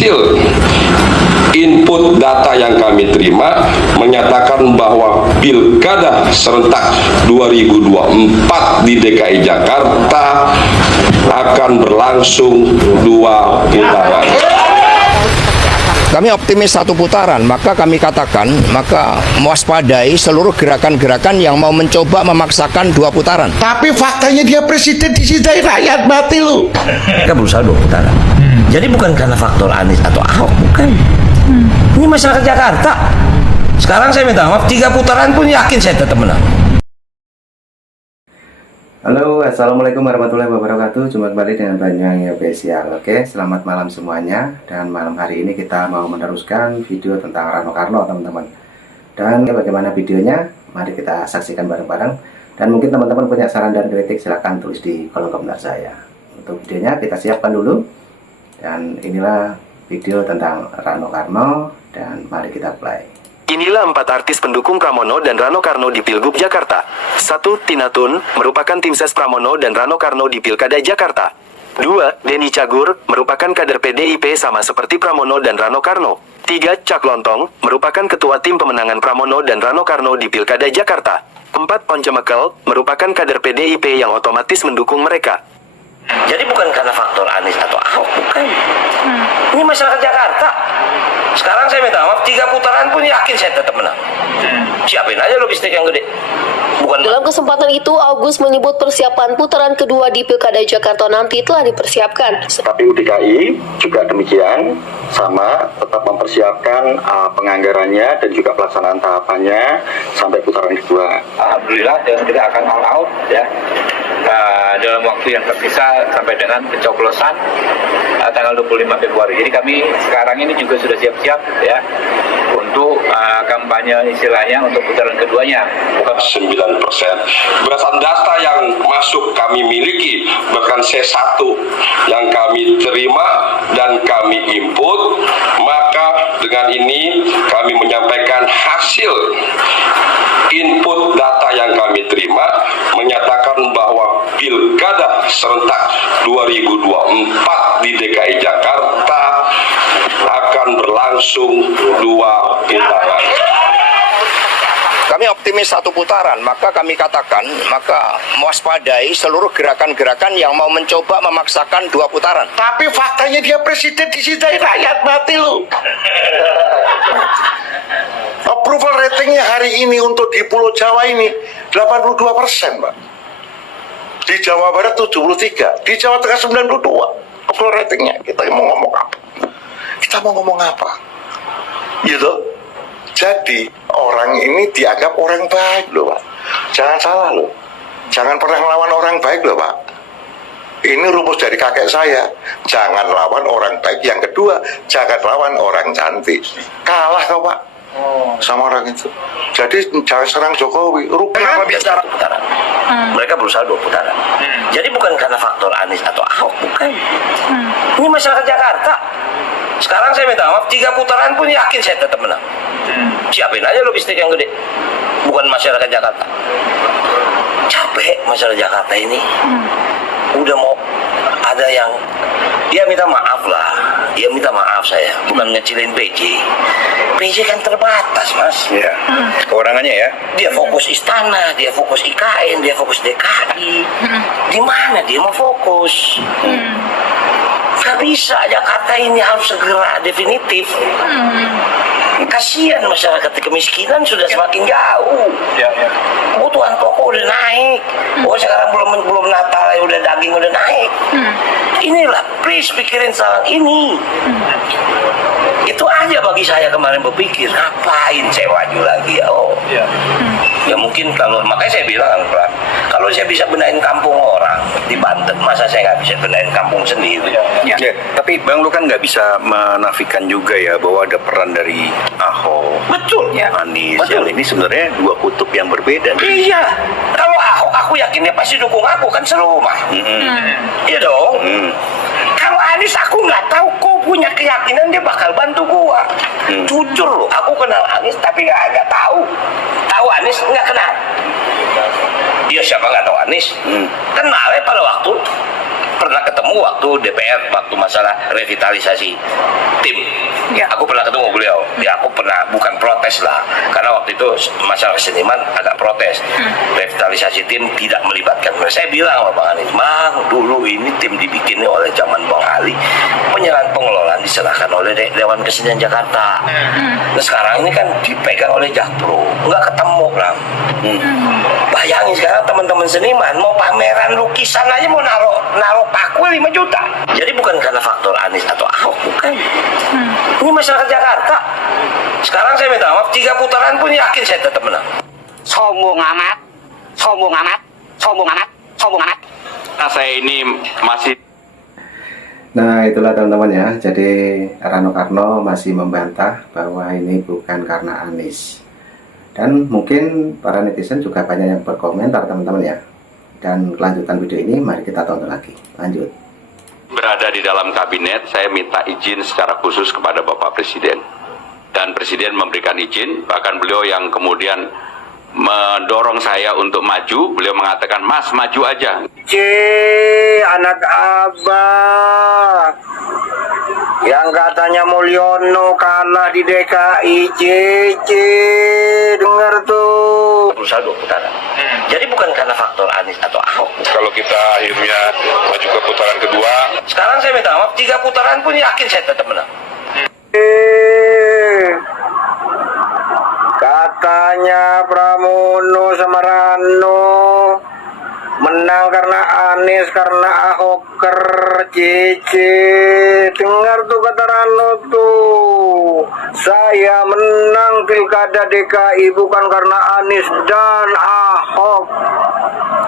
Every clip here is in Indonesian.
hasil input data yang kami terima menyatakan bahwa Pilkada serentak 2024 di DKI Jakarta akan berlangsung 2 putaran. Kami optimis 1 putaran, maka kami katakan, maka mewaspadai seluruh gerakan-gerakan yang mau mencoba memaksakan 2 putaran. Tapi faktanya dia presiden disidai rakyat, mati lu. Kita berusaha 2 putaran. Jadi bukan karena faktor Anies atau Ahok, bukan. Ini masyarakat Jakarta. Sekarang saya minta maaf, 3 putaran pun yakin saya tetap menang. Halo, assalamualaikum warahmatullahi wabarakatuh. Jumpa kembali dengan Banyuwangi Official. Oke, selamat malam semuanya. Dan malam hari ini kita mau meneruskan video tentang Rano Karno, teman-teman. Dan bagaimana videonya? Mari kita saksikan bareng-bareng. Dan mungkin teman-teman punya saran dan kritik, silahkan tulis di kolom komentar saya. Untuk videonya kita siapkan dulu. Dan inilah video tentang Rano Karno. Dan mari kita play. Inilah 4 artis pendukung Pramono dan Rano Karno di Pilgub Jakarta. 1. Tina Tun, merupakan tim ses Pramono dan Rano Karno di Pilkada Jakarta. 2. Denny Cagur, merupakan kader PDIP sama seperti Pramono dan Rano Karno. 3. Cak Lontong, merupakan ketua tim pemenangan Pramono dan Rano Karno di Pilkada Jakarta. 4. Once Mekel, merupakan kader PDIP yang otomatis mendukung mereka. Jadi bukan karena faktor Anies atau Ahok, bukan. Ini masyarakat Jakarta. Sekarang saya minta maaf, 3 putaran pun yakin saya tetap menang. Siapin aja logistik yang gede. Bukan. Dalam kesempatan itu, Agus menyebut persiapan putaran kedua di Pilkada Jakarta nanti telah dipersiapkan. KPU DKI juga demikian, sama tetap mempersiapkan penganggarannya dan juga pelaksanaan tahapannya sampai putaran kedua. Alhamdulillah kita akan all out ya dalam waktu yang tersisa sampai dengan pencoblosan tanggal 25 Februari. Jadi kami sekarang ini juga sudah siap-siap ya untuk kampanye istilahnya untuk putaran keduanya. Bukan 9%. Berdasarkan data yang masuk kami miliki, bahkan C1 yang kami terima dan kami input, maka dengan ini kami menyampaikan hasil input data yang kami terima menyatakan bahwa Pilkada serentak 2024 di DKI Jakarta akan berlangsung 2 putaran. Kami optimis 1 putaran, maka kami katakan, maka mewaspadai seluruh gerakan-gerakan yang mau mencoba memaksakan 2 putaran. Tapi faktanya dia presiden disidai rakyat, mati lu. Approval ratingnya hari ini untuk di Pulau Jawa ini 82%, Pak. Di Jawa Barat 73, di Jawa Tengah 92. Approval ratingnya. Kita mau ngomong apa? Kita mau ngomong apa? Gitu. Jadi orang ini dianggap orang baik loh, Pak. Jangan salah loh. Jangan pernah melawan orang baik loh, Pak. Ini rumus dari kakek saya. Jangan lawan orang baik. Yang kedua, jangan lawan orang cantik. Kalah kau, Pak. Sama orang itu. Jadi jangan serang Jokowi. Kenapa bicara putaran? Mereka berusaha 2 putaran. Jadi bukan karena faktor Anies atau Ahok, bukan. Ini masyarakat Jakarta. Sekarang saya minta maaf, 3 putaran pun yakin saya tetap menang. Siapin aja logistik yang gede. Bukan masyarakat Jakarta. Capek masyarakat Jakarta ini. Udah mau ada yang ya minta maaf lah. Ya minta maaf saya, bukan ngecilin PJ. PJ kan terbatas, Mas. Ya. Kewenangannya ya. Dia fokus istana, dia fokus IKN, dia fokus DKI. Di mana dia mau fokus? Gak bisa, Jakarta ini harus segera definitif. Kasihan masyarakat, kemiskinan sudah semakin jauh. Kebutuhan pokok udah naik. Oh sekarang belum Natal ya udah daging udah naik. Inilah, please pikirin soal ini. Itu aja bagi saya kemarin berpikir, ngapain saya maju lagi ya? Oh. Ya mungkin kalau, makanya saya bilang kalau saya bisa benahin kampung orang di Banten, masa saya nggak bisa benahin kampung sendiri? Ya, tapi Bang, lu kan nggak bisa menafikan juga ya bahwa ada peran dari Ahok, Betul ya, Anies. betul. Yang ini sebenarnya 2 kutub yang berbeda. Iya, kalau Ahok aku yakin dia pasti dukung aku kan serumah. Iya dong. Kalau Anies aku nggak tahu, kok punya keyakinan dia bakal bantu gua. Jujur loh, aku kenal Anies tapi nggak tahu. Tahu Anies nggak kenal. Iya siapa nggak tahu Anies? Kenal ya pada waktu pernah ketemu waktu DPR, waktu masalah revitalisasi tim. Aku pernah ketemu beliau. Ya, aku pernah, bukan protes lah, karena waktu itu masalah seniman agak protes. Revitalisasi tim tidak melibatkan. Saya bilang sama Bang Anies, Bang, dulu ini tim dibikin oleh zaman Bang Ali, penyerahan pengelolaan diserahkan oleh Dewan Kesenian Jakarta. Nah, sekarang ini kan dipegang oleh Jakpro, nggak ketemu lah. Bayangin sekarang teman-teman seniman mau pameran lukisan aja mau naruh paku 5 juta. Jadi bukan karena faktor Anies atau Ahok, bukan. Ini masyarakat Jakarta. Sekarang saya minta maaf, 3 putaran pun yakin saya tetap menang. Sombong amat, sombong amat, sombong amat, sombong amat. Nah, saya ini masih. Nah, itulah teman-teman ya. Jadi Rano Karno masih membantah bahwa ini bukan karena Anies. Dan mungkin para netizen juga banyak yang berkomentar teman-teman ya. Dan kelanjutan video ini mari kita tonton lagi. Lanjut. Berada di dalam kabinet, saya minta izin secara khusus kepada Bapak Presiden. Dan Presiden memberikan izin, bahkan beliau yang kemudian mendorong saya untuk maju. Beliau mengatakan, Mas, maju aja. Anak abah yang katanya Mulyono kalah di DKI, dengar tuh. Berusaha 2 putaran. Jadi bukan karena faktor Anies atau Ahok. Kalau kita akhirnya maju ke putaran kedua, Sekarang saya minta maaf, 3 putaran pun yakin saya tetap menang. Katanya Pramono sama Rano menang karena Anies, karena Ahoker, dengar tuh kata Rano tuh. Saya menang pilkada DKI bukan karena Anies dan Ahok.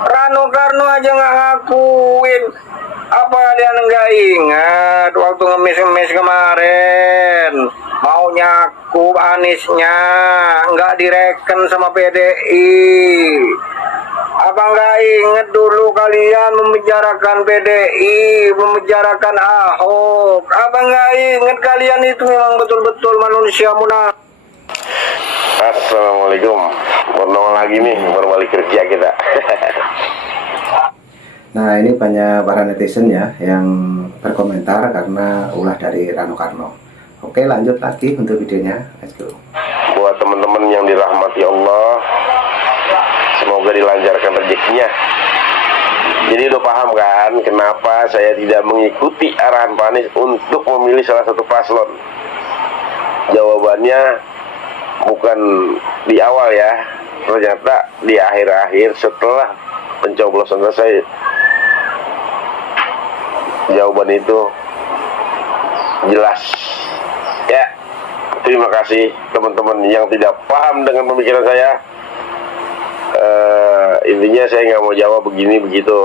Rano Karno aja nggak ngakuin. Apa kalian nggak ingat waktu ngemis-ngemis kemarin mau nyakup Aniesnya nggak direken sama PDI? Apa nggak inget dulu kalian membicarakan PDI, membicarakan Ahok? Apa nggak inget kalian itu memang betul-betul manusia munafik? Assalamualaikum. Bertemu lagi nih, baru balik kerja kita. Nah, ini banyak para netizen ya yang berkomentar karena ulah dari Rano Karno. Oke, lanjut lagi untuk videonya. Let's go. Buat teman-teman yang dirahmati Allah, semoga dilancarkan rezekinya. Jadi udah paham kan kenapa saya tidak mengikuti arahan Pak Anies untuk memilih salah satu paslon? Jawabannya bukan di awal ya, ternyata di akhir-akhir setelah pencoblosan selesai. Jawaban itu jelas ya. Terima kasih teman-teman yang tidak paham dengan pemikiran saya. Intinya saya nggak mau jawab begini begitu.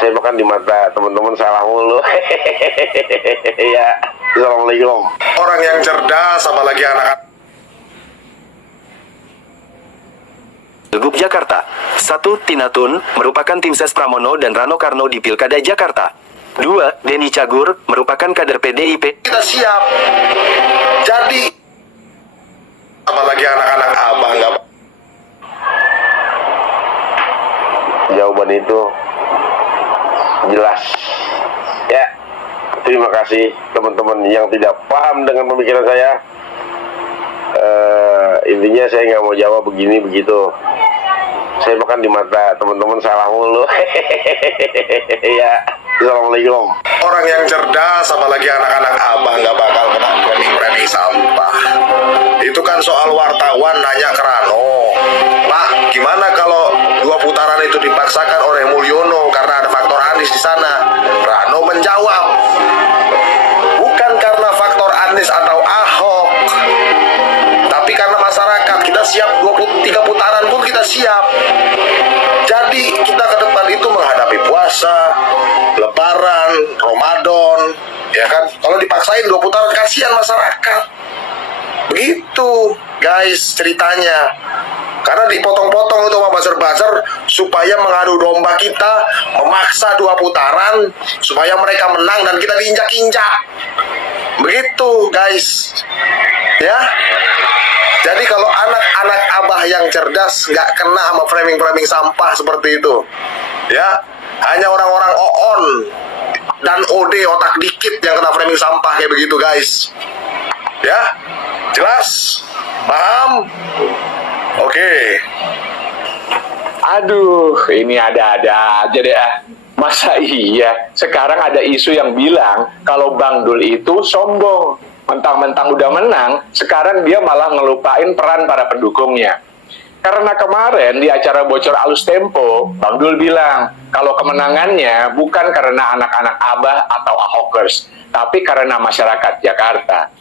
Saya makan di mata teman-teman salah mulu. Ya, assalamualaikum. orang yang cerdas, apalagi anak-anak. Pilgub Jakarta. 1. Tina Tun, merupakan tim ses Pramono dan Rano Karno di Pilkada Jakarta. 2. Denny Cagur, merupakan kader PDIP. Kita siap. Jadi, apalagi anak-anak abang nggak. Jawaban itu jelas ya. Terima kasih teman-teman yang tidak paham dengan pemikiran saya. Intinya saya nggak mau jawab begini begitu. Saya makan di mata teman-teman salah mulu. Ya, assalamualaikum. Orang yang cerdas, apalagi anak-anak abang nggak bakal kena framing sampah. Itu kan soal wartawan nanya ke Rano, Pak, gimana kalau 2 putaran itu dipaksakan oleh Mulyono karena ada faktor Anies di sana? Rano menjawab, bukan karena faktor Anies atau Ahok, tapi karena masyarakat. Kita siap 23 putaran pun kita siap. Jadi kita ke depan itu menghadapi puasa, Lebaran, Ramadan, ya kan? Kalau dipaksain 2 putaran kasihan masyarakat. Begitu guys ceritanya. Karena dipotong-potong itu sama buzzer-buzzer supaya mengadu domba kita, memaksa 2 putaran supaya mereka menang dan kita diinjak-injak. Begitu guys. Ya. Jadi kalau anak-anak abah yang cerdas nggak kena sama framing-framing sampah seperti itu. Ya. Hanya orang-orang OON dan OD otak dikit yang kena framing sampah kayak begitu, guys. Ya, jelas? Paham? Oke. Aduh, ini ada-ada aja deh. Masa iya? Sekarang ada isu yang bilang kalau Bang Dul itu sombong. Mentang-mentang udah menang, sekarang dia malah ngelupain peran para pendukungnya. Karena kemarin di acara Bocor Alus Tempo, Bang Dul bilang kalau kemenangannya bukan karena anak-anak Abah atau Ahokers, tapi karena masyarakat Jakarta.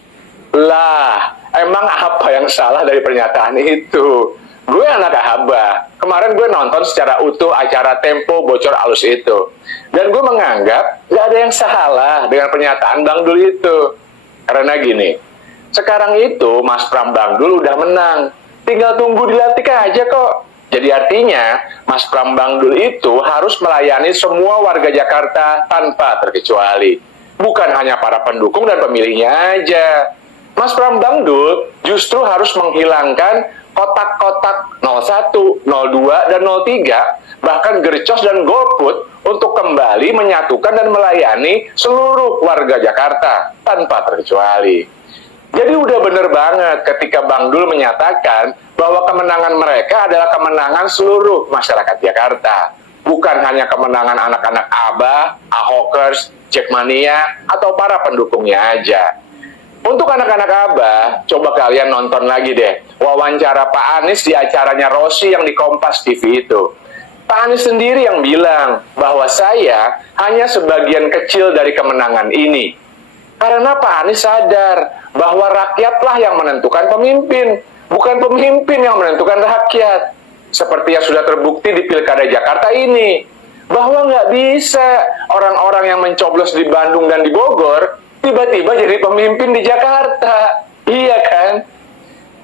Lah, emang apa yang salah dari pernyataan itu? Gue anak Abah. Kemarin gue nonton secara utuh acara Tempo Bocor Alus itu. Dan gue menganggap gak ada yang salah dengan pernyataan Bang Dul itu. Karena gini, sekarang itu Mas Pram Bang Dul udah menang. Tinggal tunggu dilantik aja kok. Jadi artinya, Mas Pram Bang Dul itu harus melayani semua warga Jakarta tanpa terkecuali. Bukan hanya para pendukung dan pemilihnya aja. Mas Pram Bang Dul justru harus menghilangkan kotak-kotak 01, 02, dan 03, bahkan gercos dan golput untuk kembali menyatukan dan melayani seluruh warga Jakarta tanpa terkecuali. Jadi udah bener banget ketika Bang Dul menyatakan bahwa kemenangan mereka adalah kemenangan seluruh masyarakat Jakarta. Bukan hanya kemenangan anak-anak Abah, Ahokers, Jackmania, atau para pendukungnya aja. Untuk anak-anak Abah, coba kalian nonton lagi deh wawancara Pak Anies di acaranya Rossi yang di Kompas TV itu. Pak Anies sendiri yang bilang bahwa saya hanya sebagian kecil dari kemenangan ini. Karena Pak Anies sadar bahwa rakyatlah yang menentukan pemimpin, bukan pemimpin yang menentukan rakyat. Seperti yang sudah terbukti di Pilkada Jakarta ini, bahwa nggak bisa orang-orang yang mencoblos di Bandung dan di Bogor tiba-tiba jadi pemimpin di Jakarta. Iya kan?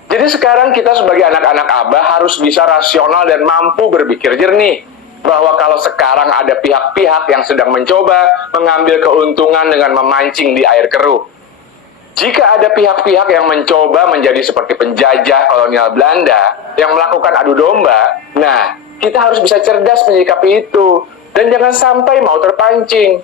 Jadi sekarang kita sebagai anak-anak Abah harus bisa rasional dan mampu berpikir jernih. Bahwa kalau sekarang ada pihak-pihak yang sedang mencoba mengambil keuntungan dengan memancing di air keruh. Jika ada pihak-pihak yang mencoba menjadi seperti penjajah kolonial Belanda yang melakukan adu domba, nah, kita harus bisa cerdas menyikapi itu. Dan jangan sampai mau terpancing.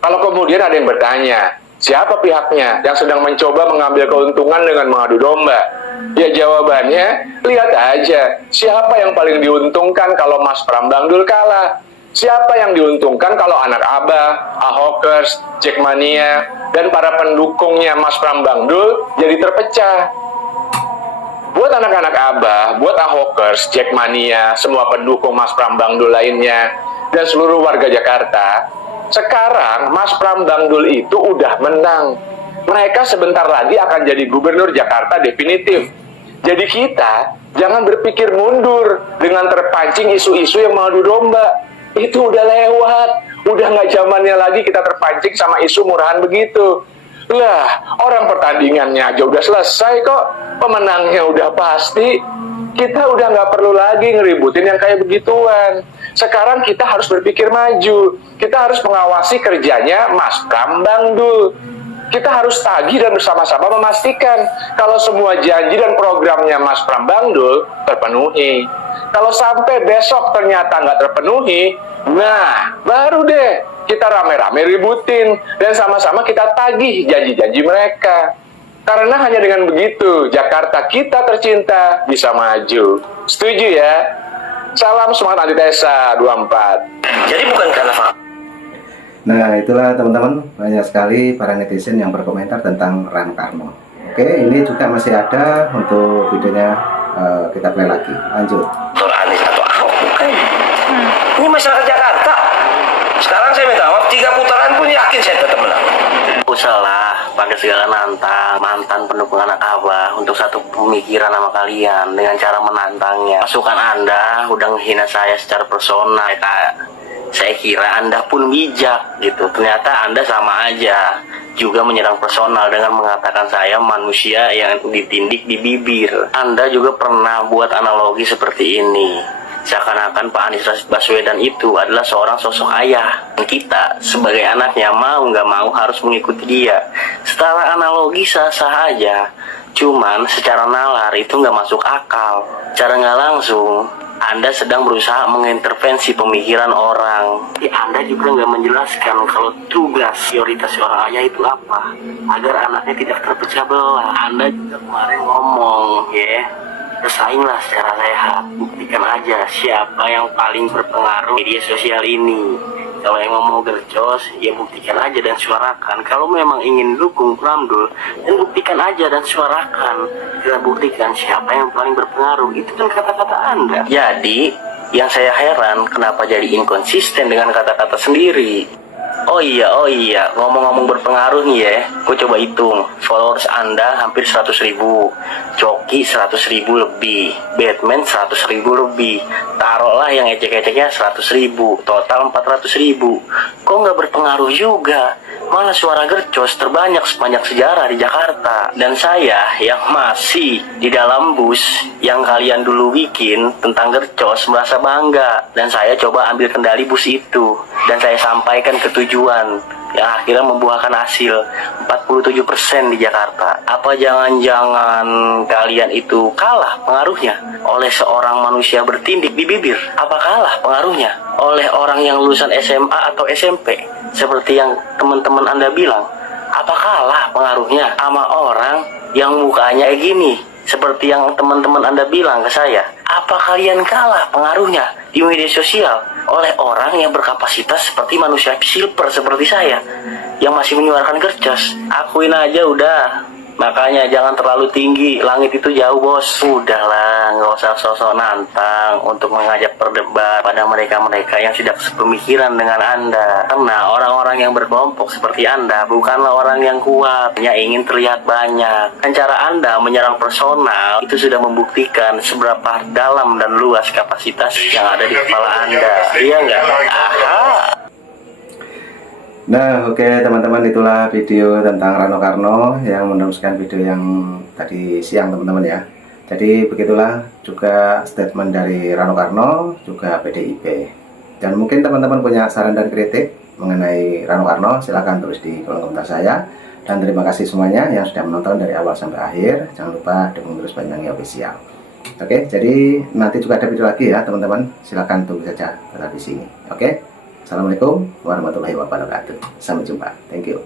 Kalau kemudian ada yang bertanya, siapa pihaknya yang sedang mencoba mengambil keuntungan dengan mengadu domba? Ya jawabannya, lihat aja siapa yang paling diuntungkan kalau Mas Pram Bang Dul kalah. Siapa yang diuntungkan kalau anak Abah, Ahokers, Jackmania, dan para pendukungnya Mas Pram Bang Dul jadi terpecah. Buat anak-anak Abah, buat Ahokers, Jackmania, semua pendukung Mas Pram Bang Dul lainnya, dan seluruh warga Jakarta, sekarang Mas Pram Bang Dul itu udah menang. Mereka sebentar lagi akan jadi gubernur Jakarta definitif. Jadi kita jangan berpikir mundur dengan terpancing isu-isu yang mengadu domba. Itu udah lewat. Udah nggak zamannya lagi kita terpancing sama isu murahan begitu. Lah, orang pertandingannya aja udah selesai kok. Pemenangnya udah pasti. Kita udah nggak perlu lagi ngeributin yang kayak begituan. Sekarang kita harus berpikir maju. Kita harus mengawasi kerjanya Mas Pram Bang Dul. Kita harus tagih dan bersama-sama memastikan kalau semua janji dan programnya Mas Pram Bang Dul terpenuhi. Kalau sampai besok ternyata nggak terpenuhi, nah baru deh kita rame-rame ributin dan sama-sama kita tagih janji-janji mereka. Karena hanya dengan begitu Jakarta kita tercinta bisa maju. Setuju ya? Salam semangat antitesa 24. Jadi bukan karena Nah, itulah teman-teman, banyak sekali para netizen yang berkomentar tentang Rano Karno. Oke, ini juga masih ada untuk videonya, kita play lagi. Lanjut. faktor Anies atau Ahok, bukan. Ini masyarakat Jakarta. Sekarang saya minta maaf, 3 putaran pun yakin saya tetap menang. Usahlah pakai segala nantang mantan pendukung anak Abah untuk satu pemikiran sama kalian dengan cara menantangnya. Masukan Anda udah menghina saya secara personal. Saya kira Anda pun bijak gitu. Ternyata Anda sama aja juga menyerang personal dengan mengatakan saya manusia yang ditindik di bibir. Anda juga pernah buat analogi seperti ini. Seakan-akan Pak Anies Baswedan itu adalah seorang sosok ayah. Kita sebagai anaknya mau nggak mau harus mengikuti dia. Secara analogi sah-sah aja. Cuman secara nalar itu nggak masuk akal. Cara nggak langsung Anda sedang berusaha mengintervensi pemikiran orang. Tapi Anda juga nggak menjelaskan kalau tugas prioritas seorang ayah itu apa, agar anaknya tidak terpecah belah. Anda juga kemarin ngomong, ya, bersainglah secara sehat. Buktikan aja siapa yang paling berpengaruh media sosial ini. Kalau emang mau gercos, ya buktikan aja dan suarakan. Kalau memang ingin dukung Pramdul, dan buktikan aja dan suarakan. Kita buktikan siapa yang paling berpengaruh. Itu kan kata-kata Anda. Jadi, yang saya heran kenapa jadi inkonsisten dengan kata-kata sendiri. Oh iya, ngomong-ngomong berpengaruh nih ya, gue coba hitung. Followers Anda hampir 100.000, Coki 100.000 lebih, Batman 100.000 lebih. Taruhlah yang ecek-eceknya 100.000, total 400.000. Kok nggak berpengaruh juga? Malah suara gercos terbanyak sepanjang sejarah di Jakarta. Dan saya yang masih di dalam bus yang kalian dulu bikin tentang gercos merasa bangga. Dan saya coba ambil kendali bus itu, dan saya sampaikan ke tujuan yang akhirnya membuahkan hasil 47% di Jakarta. Apa jangan-jangan kalian itu kalah pengaruhnya oleh seorang manusia bertindik di bibir? Apa kalah pengaruhnya oleh orang yang lulusan SMA atau SMP seperti yang teman-teman Anda bilang? Apa kalah pengaruhnya sama orang yang mukanya kayak gini seperti yang teman-teman Anda bilang ke saya? Apa kalian kalah pengaruhnya di media sosial oleh orang yang berkapasitas seperti manusia silver seperti saya yang masih menyuarakan gercos? Akuin aja udah. Makanya jangan terlalu tinggi, langit itu jauh bos. Udahlah, nggak usah sosok nantang untuk mengajak perdebat pada mereka-mereka yang sudah sepemikiran dengan Anda. Karena orang-orang yang berkelompok seperti Anda bukanlah orang yang kuat, hanya ingin terlihat banyak. Dan cara Anda menyerang personal itu sudah membuktikan seberapa dalam dan luas kapasitas yang ada di kepala Anda. Iya nggak? Aha. Nah, oke teman-teman, itulah video tentang Rano Karno yang meneruskan video yang tadi siang teman-teman ya. Jadi begitulah juga statement dari Rano Karno juga PDIP. Dan mungkin teman-teman punya saran dan kritik mengenai Rano Karno, silahkan tulis di kolom komentar saya. Dan terima kasih semuanya yang sudah menonton dari awal sampai akhir. Jangan lupa dukung terus Banyuwangi Official. Oke, jadi nanti juga ada video lagi ya teman-teman. Silahkan tunggu saja tetap di sini. Oke. Assalamualaikum warahmatullahi wabarakatuh. Sampai jumpa. Thank you.